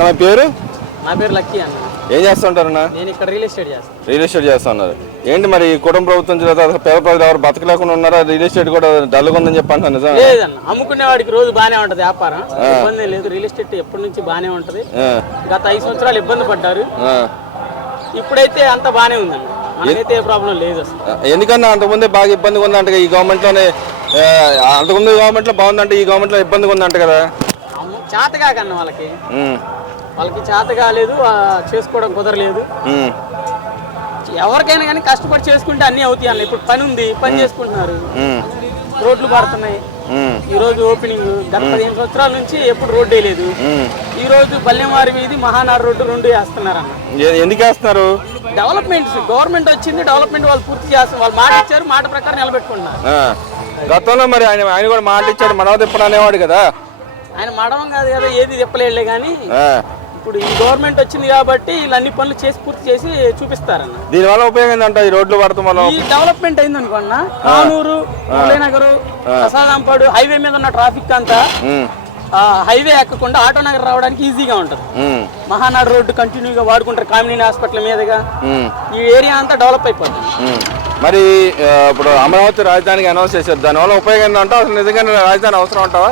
నా పేరు లక్కీ అన్న. ఏం చేస్తుంటారన్నా? నేను ఇక్కడ రియల్ ఎస్టేట్ చేస్తాను. రియల్ ఎస్టేట్ చేస్తున్నారు ఏంటి? మరి కుటుంబ ప్రభుత్వం పేద ప్రజలు ఎవరు బతకలేకుండా ఉన్నారా? రియల్ ఎస్టేట్ కూడా డల్గా ఉందని చెప్పి అంటాను. నిజం లేదన్న, అమ్ముకునే వాడికి రోజు బాగానే ఉంటది వ్యాపారం, ఇబ్బంది లేదు. రియల్ ఎస్టేట్ ఎప్పటి నుంచి బాగానే ఉంటది. గత 5 సంవత్సరాలు ఇబ్బంది పడ్డారు, ఇప్పుడైతే అంత బాగానే ఉందండి. మనకైతే ఏ ప్రాబ్లం లేదు అసలు. ఎందుకన్నా అంతకుముందే బాగా ఇబ్బందిగా ఉందంట ఈ గవర్నమెంట్ లోనే? అంతకుముందు గవర్నమెంట్ లో బాగుందంటే ఈ గవర్నమెంట్ లో ఇబ్బందిగా ఉందంట కదా? చేతగా కన్నా వాళ్ళకి చేత కాలేదు, చేసుకోవడం కుదరలేదు. ఎవరికైనా కానీ కష్టపడి చేసుకుంటే అన్ని అవుతాయి అన్న. ఇప్పుడు పని ఉంది, పని చేసుకుంటున్నారు, రోడ్లు పడుతున్నాయి. ఈ రోజు ఓపెనింగ్ గత 15 సంవత్సరాల నుంచి ఎప్పుడు రోడ్డు వేయలేదు. ఈ రోజు బల్లెమారి వీధి మహానాడు రోడ్డు 2 వేస్తున్నారు అన్న. ఎందుకు వేస్తున్నారు? డెవలప్మెంట్స్, గవర్నమెంట్ వచ్చింది, డెవలప్మెంట్ వాళ్ళు పూర్తి చేస్తారు. వాళ్ళు మాట ఇచ్చారు, మాట ప్రకారం నిలబెట్టుకుంటున్నారు. గతంలో మరి ఆయన కూడా మాట ఇచ్చాడు, మనవ తిప్పడు అనేవాడు కదా. ఆయన మడవం కాదు కదా, ఏది చెప్పలేడులే. కానీ ఇప్పుడు ఈ గవర్నమెంట్ వచ్చింది కాబట్టి వీళ్ళు అన్ని పనులు చేసి పూర్తి చేసి చూపిస్తారన్న. దీనివల్ల ఉపయోగం ఏంటంటే ఈ రోడ్లు పడతాం వల్ల ఈ డెవలప్మెంట్ అయింది అనుకోండి. కానూరు, మురళీనగర్, ప్రసాదంపాడు హైవే మీద ఉన్న ట్రాఫిక్ అంతా హైవే ఎక్కకుండా ఆటోనగర్ రావడానికి ఈజీగా ఉంటది. మహానాడు రోడ్డు కంటిన్యూగా వాడుకుంటారు, కామినీ హాస్పిటల్ మీదుగా ఈ ఏరియా అంతా డెవలప్ అయిపోతుంది. మరి ఇప్పుడు అమరావతి రాజధానికి అనౌన్స్ చేశారు, దానివల్ల ఉపయోగం ఏంటంటే అసలు నిజంగా రాజధాని అవసరం అంటావా?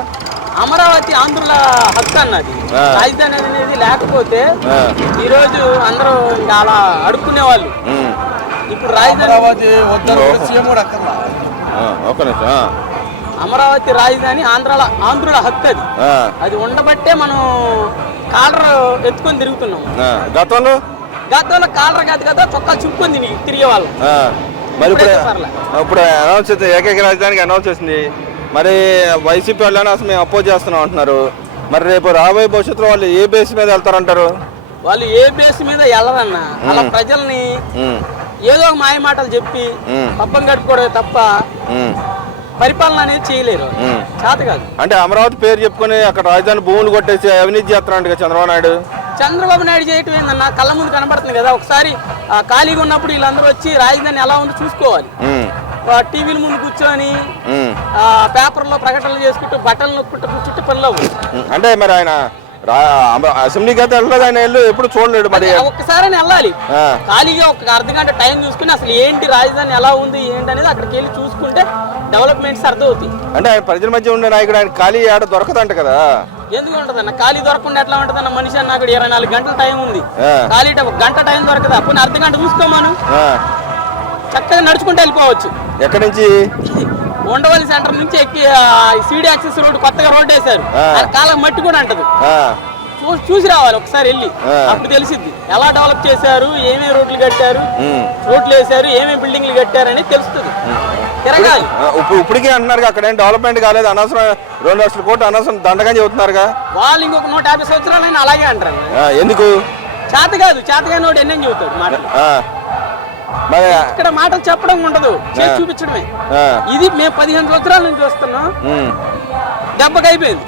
అమరావతి ఆంధ్రుల హక్కు అన్నది. రాజధాని అనేది లేకపోతే ఈ రోజు అందరూ ఇంకా అలా అడుక్కునే వాళ్ళు. ఇప్పుడు రాజధాని అమరావతి రాజధాని ఆంధ్రుల హక్కు అది. అది ఉండబట్టే మనం కాలర్ ఎత్తుకొని తిరుగుతున్నాం. గతంలో కాలర్ కాదు కదా, చొక్కా చుట్టుకొని తిరిగే వాళ్ళు. మరి ఇప్పుడు అనౌన్స్ చేస్తే ఏకైక రాజధానికి అనౌన్స్ చేసింది. మరి వైసీపీ వాళ్ళని అసలు మేము అపోజ్ చేస్తున్నాం అంటున్నారు. మరి రేపు రాబోయే భవిష్యత్తులో వాళ్ళు ఏ బేస్ మీద వెళ్తారంటారు? వాళ్ళు ఏ బేస్ మీద వెళ్ళరన్న, అలా ప్రజల్ని ఏదో ఒక మాయ మాటలు చెప్పి పబ్బం గడుపుకోవడం తప్ప పరిపాలన అనేది చేయలేరు, చేత కాదు. అంటే అమరావతి పేరు చెప్పుకొని అక్కడ రాజధాని భూములు కొట్టేసి అవినీతి చేస్తున్నాడు చంద్రబాబు నాయుడు చేయటం ఏందన్నా, కళ్ళ ముందు కనబడుతుంది కదా. ఒకసారి ఖాళీగా ఉన్నప్పుడు వీళ్ళందరూ వచ్చి రాజధాని ఎలా ఉందో చూసుకోవాలి. టీవీల ముందు కూర్చొని పేపర్లో ప్రకటనలు చేసుకుంటూ బట్టలు నొక్కుంటూ కూర్చుంటే పనిలో. అంటే మరి ఆయన అసెంబ్లీకి అయితే వెళ్ళలేదు, ఆయన ఎప్పుడు చూడలేడు. మరి ఒక్కసారి వెళ్ళాలి, ఖాళీగా ఒక అర్ధగంట టైం చూసుకుని అసలు ఏంటి రాజధాని ఎలా ఉంది ఏంటి అనేది అక్కడికి వెళ్ళి చూసుకుంటే డెవలప్మెంట్స్ అర్థమవుతాయి. అంటే ఆయన ప్రజల మధ్య ఉండే నాయకుడు, ఆయన ఖాళీ ఆడ దొరకదంట కదా? ఎందుకు ఉంటదన్న, ఖాళీ దొరకకుండా ఎట్లా ఉంటదన్న? మనిషి అన్న అక్కడ 24 గంటల టైం ఉంది, ఖాళీ గంట టైం దొరకదా? పోనీ అర్ధగంట చూసుకోమాను, చక్కగా నడుచుకుంటూ వెళ్ళిపోవచ్చు. ఎక్కడి నుంచి? ఉండవల్లి సెంటర్ నుంచి ఎక్కి సిడి యాక్సెస్ రోడ్ కొత్తగా రోడ్ వేశారు, కాలం మట్టి కూడా అంటది. చూసి రావాలి ఒకసారి వెళ్ళి, అప్పుడు తెలిసిద్ది ఎలా డెవలప్ చేశారు, ఏమేమి రోడ్లు కట్టారు, రోడ్లు వేశారు, ఏమేమి బిల్డింగ్లు కట్టారు అనేది తెలుస్తుంది. తిరగాలి. ఇప్పటికే అంటున్నారు అక్కడ ఏం డెవలప్మెంట్ కాలేదు, అనవసరం 2 లక్షల కోట్లు అనవసరం దండగా చెబుతున్నారు. వాళ్ళు ఇంకొక 150 సంవత్సరాలైనా అలాగే అంటారు. ఎందుకు? చేత కాదు, చేతగాని వాడు ఎన్నేం చెబుతాడు మాటలు. ఇక్కడ మాటలు చెప్పడం ఉండదు, చేసి చూపించడమే. ఇది మేము 15 సంవత్సరాల నుంచి వస్తున్నాం, దెబ్బకి అయిపోయింది.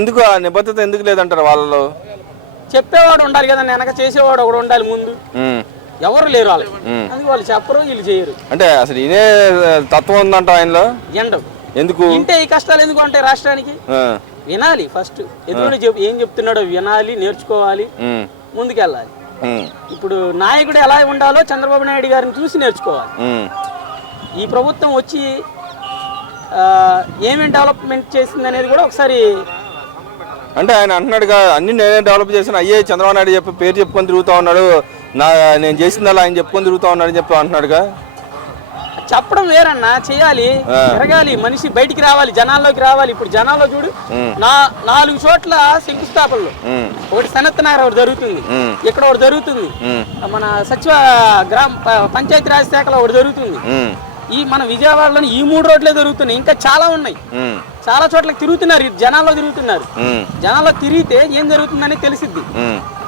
ఎందుకు ఆ నిబద్ధత ఎందుకు లేదంటారు వాళ్ళలో? చెప్పేవాడు ఉండాలి కదా, వెనక చేసేవాడు ఒకడు ఉండాలి ముందు. ఎవరు లేరు వాళ్ళు, అది వాళ్ళు చెప్పరు, వీళ్ళు చేయరు. అంటే అసలు ఇదే తత్వం ఉందంట ఆయనలో. ఎందుకు ఇంటే ఈ కష్టాలు ఎందుకు ఉంటాయి రాష్ట్రానికి? వినాలి ఫస్ట్, ఎదురు ఏం చెప్తున్నాడో వినాలి, నేర్చుకోవాలి, ముందుకెళ్ళాలి. ఇప్పుడు నాయకుడు ఎలా ఉండాలో చంద్రబాబు నాయుడు గారిని చూసి నేర్చుకోవాలి. ఈ ప్రభుత్వం వచ్చి ఏమేమి డెవలప్మెంట్ చేసింది అనేది కూడా ఒకసారి. అంటే ఆయన అంటున్నాడుగా, అన్ని నేనే డెవలప్ చేసిన అయ్యే చంద్రబాబు నాయుడు పేరు చెప్పుకొని తిరుగుతా ఉన్నాడు, నేను చేసిందలా ఆయన చెప్పుకొని తిరుగుతా ఉన్నాడు చెప్పి అంటున్నాడుగా. చెప్పడం వేరన్నా, చేయాలి, తిరగాలి, మనిషి బయటికి రావాలి, జనాల్లోకి రావాలి. ఇప్పుడు జనాల్లో చూడు, 4 చోట్ల శంకుస్థాపనలు, ఒకటి సనత్ నగర్ ఒకటి జరుగుతుంది, ఇక్కడ ఒకటి జరుగుతుంది, మన సచివ పంచాయతీ రాజ్ శాఖలో ఒకటి జరుగుతుంది, ఈ మన విజయవాడలోని ఈ 3 రోడ్లే జరుగుతున్నాయి. ఇంకా చాలా ఉన్నాయి, చాలా చోట్ల తిరుగుతున్నారు, జనాల్లో తిరుగుతున్నారు. జనాల్లో తిరిగితే ఏం జరుగుతుందని తెలిసిద్ది.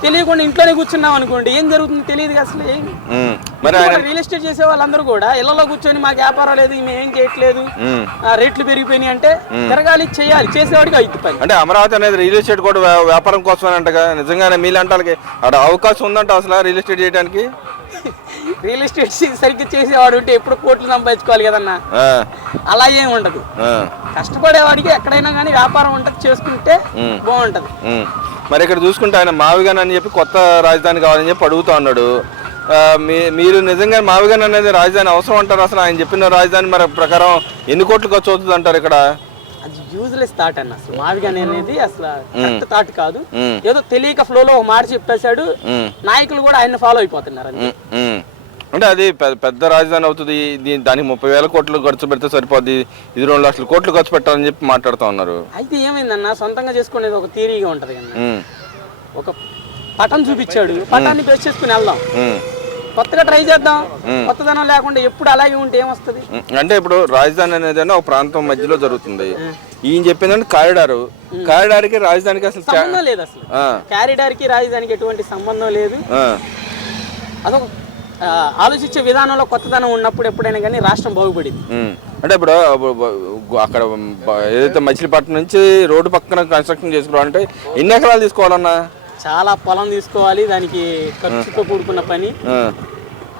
తెలియకుండా ఇంట్లోనే కూర్చున్నాం అనుకోండి, ఏం జరుగుతుందో తెలియదు అసలు. రియల్ ఎస్టేట్ చేసే వాళ్ళందరూ కూడా ఇళ్లలో కూర్చొని మాకు వ్యాపారం లేదు, మేమేం చేయట్లేదు, రేట్లు పెరిగిపోయినాయి అంటే తిరగాలి, చేయాలి, చేసేవాడికి అయితే పని. అంటే అమరావతి అనేది రియల్ ఎస్టేట్ కూడా వ్యాపారం కోసమే అంటగా, నిజంగానే మీలాంటి వాళ్ళకి అక్కడ అవకాశం ఉందంట అసలు రియల్ ఎస్టేట్ చేయడానికి? రియల్ ఎస్టేట్ సరిగ్గా చేసేవాడు ఉంటే ఎప్పుడు కోట్లు సంపాదించుకోవాలి కదన్నా, అలా ఏమి ఉండదు. కష్టపడేవాడికి ఎక్కడైనా కానీ వ్యాపారం ఉంటది, చేసుకుంటే బాగుంటది. మరి ఇక్కడ చూసుకుంటే ఆయన మావిగన్ అని చెప్పి కొత్త రాజధాని కావాలని చెప్పి అడుగుతా ఉన్నాడు. మీరు నిజంగా మావిగన్ అనేది రాజధాని అవసరం అంటారు? అసలు ఆయన చెప్పిన రాజధాని మరి ప్రకారం ఎన్ని కోట్లు ఖర్చు అవుతుంది అంటారు ఇక్కడ? అది యూజ్లెస్ థాట్ అన్న. అసలు మావిగన్ అనేది అసలు కరెక్ట్ థాట్ కాదు. ఏదో తెలియక ఫ్లోలో ఒక మాట చెప్పేశాడు, నాయకులు కూడా ఆయన ఫాలో అయిపోతున్నారు. అంటే అది పెద్ద రాజధాని అవుతుంది, దానికి 30,000 కోట్లు ఖర్చు పెడితే సరిపోద్ది, ఇది 2 లక్షల కోట్లు ఖర్చు పెట్టాలని చెప్పి మాట్లాడుతూ ఉన్నారు. అయితే ఏమైందన్న, సొంతంగా చేసుకునేది ఒక థియరీగా ఉంటది కదా. ఒక పటం చూపించాడు, పటాన్ని బేస్ చేసుకుని వెళ్దాం, కొత్తగా ట్రై చేద్దాం. కొత్తదనం లేకుండా ఎప్పుడు అలాగే ఉంటే ఏమొస్తుంది? అంటే ఇప్పుడు రాజధాని అనేది ఒక ప్రాంతం మధ్యలో జరుగుతుంది. ఈయన చెప్పిందంటే కారిడార్కి రాజధానికి అసలు సంబంధం లేదు. అసలు కారిడార్కి రాజధానికి ఎటువంటి సంబంధం లేదు. అదొక ఆలోచించే విధానంలో కొత్తదనం ఉన్నప్పుడు ఎప్పుడైనా కానీ రాష్ట్రం బాగుపడింది. అంటే ఇప్పుడు అక్కడ ఏదైతే మచిలీపట్నం నుంచి రోడ్డు పక్కన కన్స్ట్రక్షన్ చేసుకోవాలంటే ఎన్ని ఎకరాలు తీసుకోవాలన్నా? చాలా పొలం తీసుకోవాలి, దానికి ఖర్చుతో కూడుకున్న పని.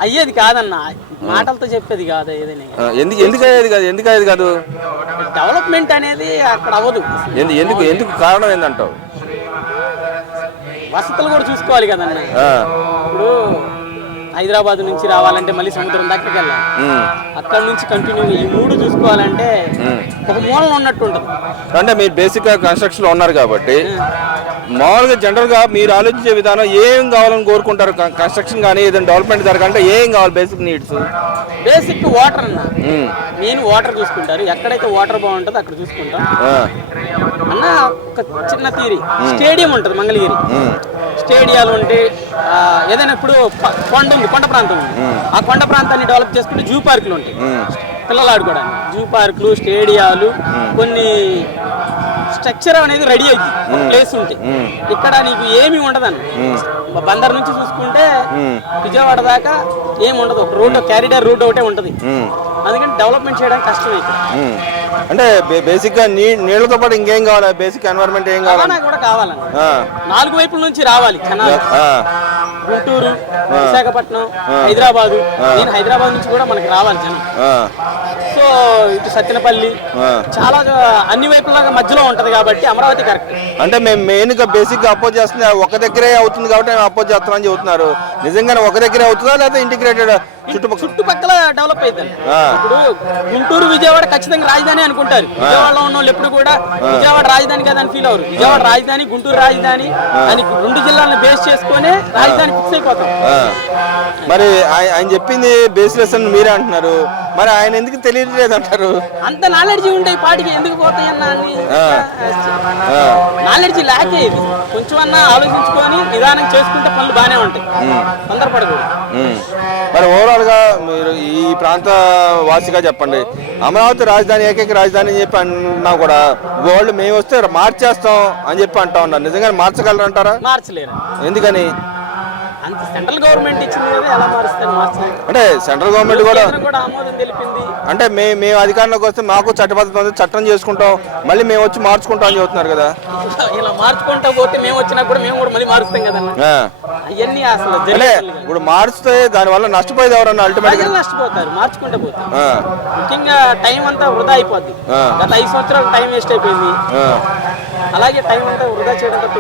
అయ్యేది కాదన్న, మాటలతో చెప్పేది కాదు. ఏదైనా ఎందుకు అయ్యేది కాదు? డెవలప్మెంట్ అనేది అక్కడ అవ్వదు. ఎందుకు కారణం ఏందంటావు? వసతులు కూడా చూసుకోవాలి కదన్న. ఇప్పుడు హైదరాబాద్ నుంచి రావాలంటే మళ్ళీ సముద్రం దగ్గరికి వెళ్ళాలి, అక్కడ నుంచి కంటిన్యూ ఈ 3 చూసుకోవాలంటే ఒక మూలం ఉన్నట్టు ఉంటుంది. అంటే మీరు బేసిక్ గా కన్స్ట్రక్షన్ లో ఉన్నారు కాబట్టి మామూలుగా జనరల్ గా మీరు ఆలోచించే విధానం ఏం కావాలని కోరుకుంటారు? కన్స్ట్రక్షన్ కానీ ఏదైనా డెవలప్మెంట్ జరగాలంటే ఏం కావాలి? బేసిక్ నీడ్స్, బేసిక్ వాటర్ అన్న. మెయిన్ వాటర్ చూసుకుంటారు. ఎక్కడైతే వాటర్ బాగుంటుందో అక్కడ చూసుకుంటాం అన్న. ఒక చిన్న థియరీ, స్టేడియం ఉంటుంది మంగళగిరి, స్టేడియాలు ఉంటే ఏదైనా ఇప్పుడు కొండ ప్రాంతం ఉంది, ఆ కొండ ప్రాంతాన్ని డెవలప్ చేసుకుంటే జూ పార్కులు ఉంటాయి, పిల్లలు ఆడుకోవడానికి జూ పార్కులు, స్టేడియాలు, కొన్ని స్ట్రక్చర్ అనేది రెడీ అయింది, ప్లేస్ ఉంటే. ఇక్కడ నీకు ఏమి ఉండదన్న. బందర్ నుంచి చూసుకుంటే విజయవాడ దాకా ఏమి ఉండదు, ఒక రోడ్, క్యారిడార్ రోడ్ ఒకటే ఉంటది. అందుకని డెవలప్మెంట్ చేయడానికి కష్టం ఇక్కడ. అంటే బేసిక్ గా నీళ్లతో పాటు ఇంకేం కావాలి? బేసిక్ ఎన్వైరన్మెంట్ ఏం కావాలి? కూడా కావాలన్న. 4 వైపుల నుంచి రావాలి జనాలు. గుంటూరు, విశాఖపట్నం, హైదరాబాదు. నేను హైదరాబాద్ నుంచి కూడా మనకి రావాలి జనం. సో ఇటు సత్తెనపల్లి చాలా అన్ని వైపుల మధ్యలో ఉంటది కాబట్టి అమరావతి కరెక్ట్. అంటే మేము మెయిన్ గా బేసిక్ గా అపోజ్ చేస్తుంది ఒక దగ్గరే అవుతుంది కాబట్టి అపోజ్ చేస్తామని చెబుతున్నారు. నిజంగానే ఒక దగ్గరే అవుతుందా లేదా ఇంటిగ్రేటెడ్ చుట్టుపక్కల డెవలప్ అవుతుంది? ఇప్పుడు గుంటూరు, విజయవాడ ఖచ్చితంగా రాజధాని అనుకుంటారు. విజయవాడలో ఉన్న వాళ్ళు ఎప్పుడు కూడా విజయవాడ రాజధాని కదా అని ఫీల్ అవరు. విజయవాడ రాజధాని, గుంటూరు రాజధాని అని 2 జిల్లాలను బేస్ చేసుకునే రాజధాని ఫిక్స్ అయిపోతాం. మరి ఆయన చెప్పింది బేస్లెస్ అని మీరే అంటున్నారు, మరి ఆయన ఎందుకు తెలియలేదు అంటారు? అంత నాలెడ్జ్ ఉంటే ఈ పాటికి ఎందుకు పోతాయన్నా అని. నాలెడ్జ్ ల్యాక్ అయ్యేది. కొంచెం అన్నా ఆలోచించుకొని నిదానం చేసుకుంటే పనులు బాగానే ఉంటాయి, తొందరపడకూడదు. మరి ఓవరాల్ గా మీరు ఈ ప్రాంత వాసిగా చెప్పండి, అమరావతి రాజధాని, ఏకైక రాజధాని అని చెప్పి అన్నా కూడా వాళ్ళు మేము వస్తే మార్చేస్తాం అని చెప్పి అంటా ఉన్నారు. నిజంగా మార్చగలరు అంటారా? మార్చలేరు. ఎందుకని? అంత సెంట్రల్ గవర్నమెంట్ ఇచ్చింది కదా, ఎలా మారుస్తారు? మార్చలేదు. అంటే సెంట్రల్ గవర్నమెంట్ కూడా ఆమోదం తెలిపింది. అంటే మేము అధికారంలోకి వస్తే మాకు చట్టబద్ధత ఉంది, చట్టం చేసుకుంటాం, మళ్ళీ మేము వచ్చి మార్చుకుంటాం అని చెప్తున్నారు కదా. ఇలా మార్చుకుంటా పోతే మేము వచ్చినప్పుడు మేము కూడా మళ్ళీ మారుస్తాం కదన్నా. అవన్నీ అసలు ఇప్పుడు మారుస్తే దానివల్ల నష్టపోయేది ఎవరన్నా? అల్టిమేట్ నష్టపోతారు, మార్చుకుంటూ పోతారు. ముఖ్యంగా టైం అంతా వృధా అయిపోద్ది. గత 5 సంవత్సరాలు టైం వేస్ట్ అయిపోయింది. అలాగే టైం అంతా వృధా చేయడం తప్ప